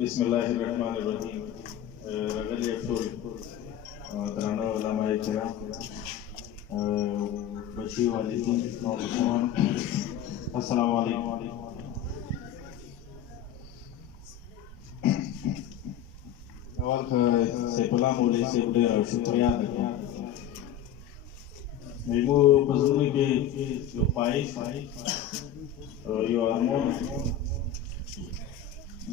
بسم الله الرحمن الرحیم. راغلي ټول درانه علماء کرام، بچي والدین او مشران، السلام علیکم. اول که سیف الله مولوي صاحب ډېر شکریه ده کوم. زموږ په زړونو کې یو خواهش یو ارمان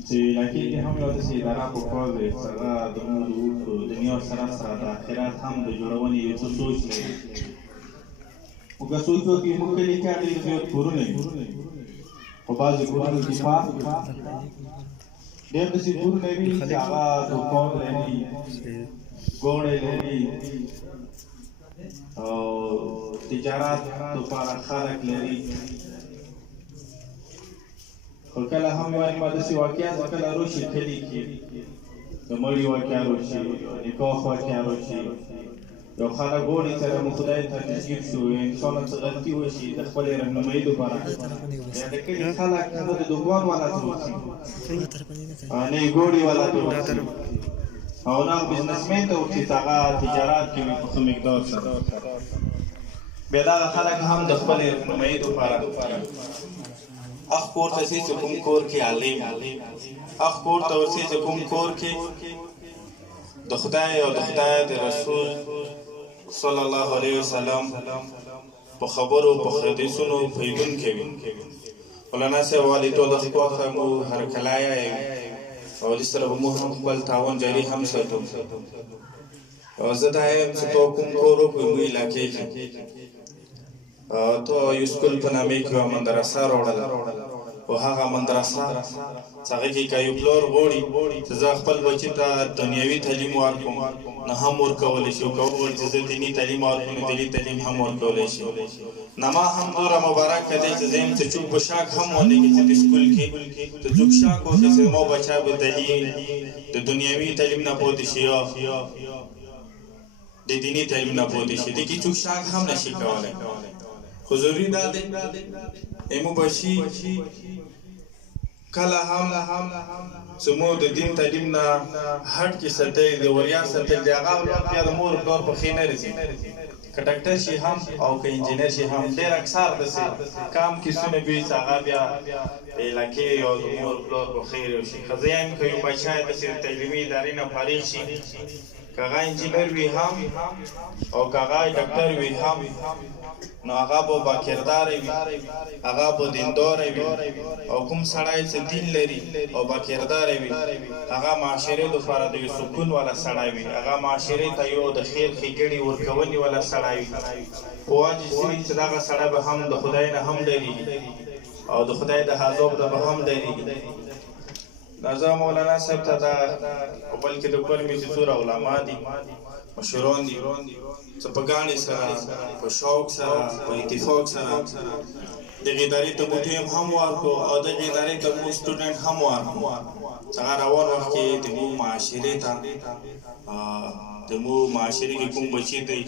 چې علاقې کې هم یو داسې اداره پکار دی چې هغه زموږ د دنیا سره سره د آخرت هم د جوړونې یو څه سوچ لري. خو که سوچ وکړي موږ کلي کې ډېر زیات کورونه وي، په بعضې کورونو کې پاک ډېر داسې کورونه وي چې هغه دوکان لري، ګوړې لري او تجارت لپاره خلک لري. خو کله هم وایي ما داسې واقعه چې کله راشي کلي کې د مړي واقعه راشي، نکاح واقعه راشي، یو خلک غواړي چې مو خدای ته نصیب شو، انشاءالله څه غلطي وشي د خپلې رهنمایي لپاره یا د کلي خلک نه د دوکان والا ته اوسي، نه یې ګوړي والا ته اوسي او نه بزنسمین ته اوسي چې هغه تجارت کوي په ښه مقدار سره. بیا دغه خلک هم د خپلې رهنمایي لپاره اخ کور ته ځي چې کوم کور کې عالم، اخ کور ته ورځي چې کوم کور کې د خدای او د خدای د رسول صلی الله علیه وسلم په خبرو په حدیثونو پیدونکی وي. مولانا صاحب والي ټوله خوښه مو هرکلی یم او دې سره به موږ هم خپل تعاون جاري هم ساتو. او زه دا یم چې په کوم کور وکړو موږ علاقې کې تو یو سکول په نامې کې یوه مدرسه راوړله او هغه مدرسه چې هغې کې که یو پلار غواړي چې زه خپل بچي ته دنیوي تعلیم ورکړم نه هم ورکولی شي، او که وغواړي چې زه دیني تعلیم ورکړم نو دیني تعلیم هم ورکولی شي. نه ما هم دومره مبارکه دی چې زه یم چې چوک به شاک هم ولګي چې د سکول کې چې څوک شاک وکړي چې زما بچه به د دنیوي تعلیم نه پاتې شي یا د دیني تعلیم نه پاتې شي، دې کې څوک شاک هم نشي کولی. خو ضروري دا دی ایمو بچي کله هم زموږ د دین تعلیم نه هټ کې ساتي، د وړیا ساتل د هغه بیا د مور پلار په ښې نه رسي. که ډاکټر شي هم او که انجینر شي هم ډېر اکثر داسې کام کیسونه وي چې هغه بیا د علاقې او د مور پلار په ښې راشي. ښه زه یم که یو بچی داسې د تعلیمي ادارې نه فارغ شي، که هغه انجینر وي هم او که هغه ډاکټر وي هم، نو هغه به باکرداره وي، هغه به دینداره وي. او کوم سړی چې دین لري او باکرداره وي هغه معاشرې لپاره د یو سکون والا سړی وي، هغه معاشرې ته یو د خیر ښېګڼې ورکونې والا سړی وي. خو واجب وي چې دغه سړی به هم د خدای نه هم ډارېږي او د خدای د عذاب نه به هم ډارېږي. نظر مولانا صاحب ته دا بلکې د کور مې چې څومره علما دي، مشران دي، چې په ګاڼې سره په شوق سره په اتفاق سره دغې ادارې ته مو ټیم هم ورکړو او دغې ادارې ته مو سټوډنټ هم ورکړو چې هغه روان وخت کې د مو معاشرې ته د مو معاشرې کې کوم بچي دی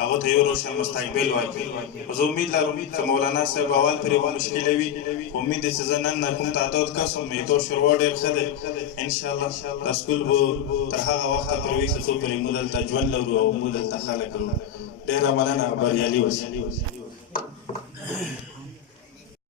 هغه ته یو روشن مستقبل ورکړي. زه امید لرم چې مولانا صاحب اول پرې به مشکله وي، امید دی چې زه نن نه کوم تعداد کس وم میتور شروع ډېر ښه دی. انشاءالله دا سکول به تر هغه وخته پورې وي چې څو پرې موږ دلته ژوند لرو او موږ دلته خلک لرو. ډېره مننه، بریالي اوسئ.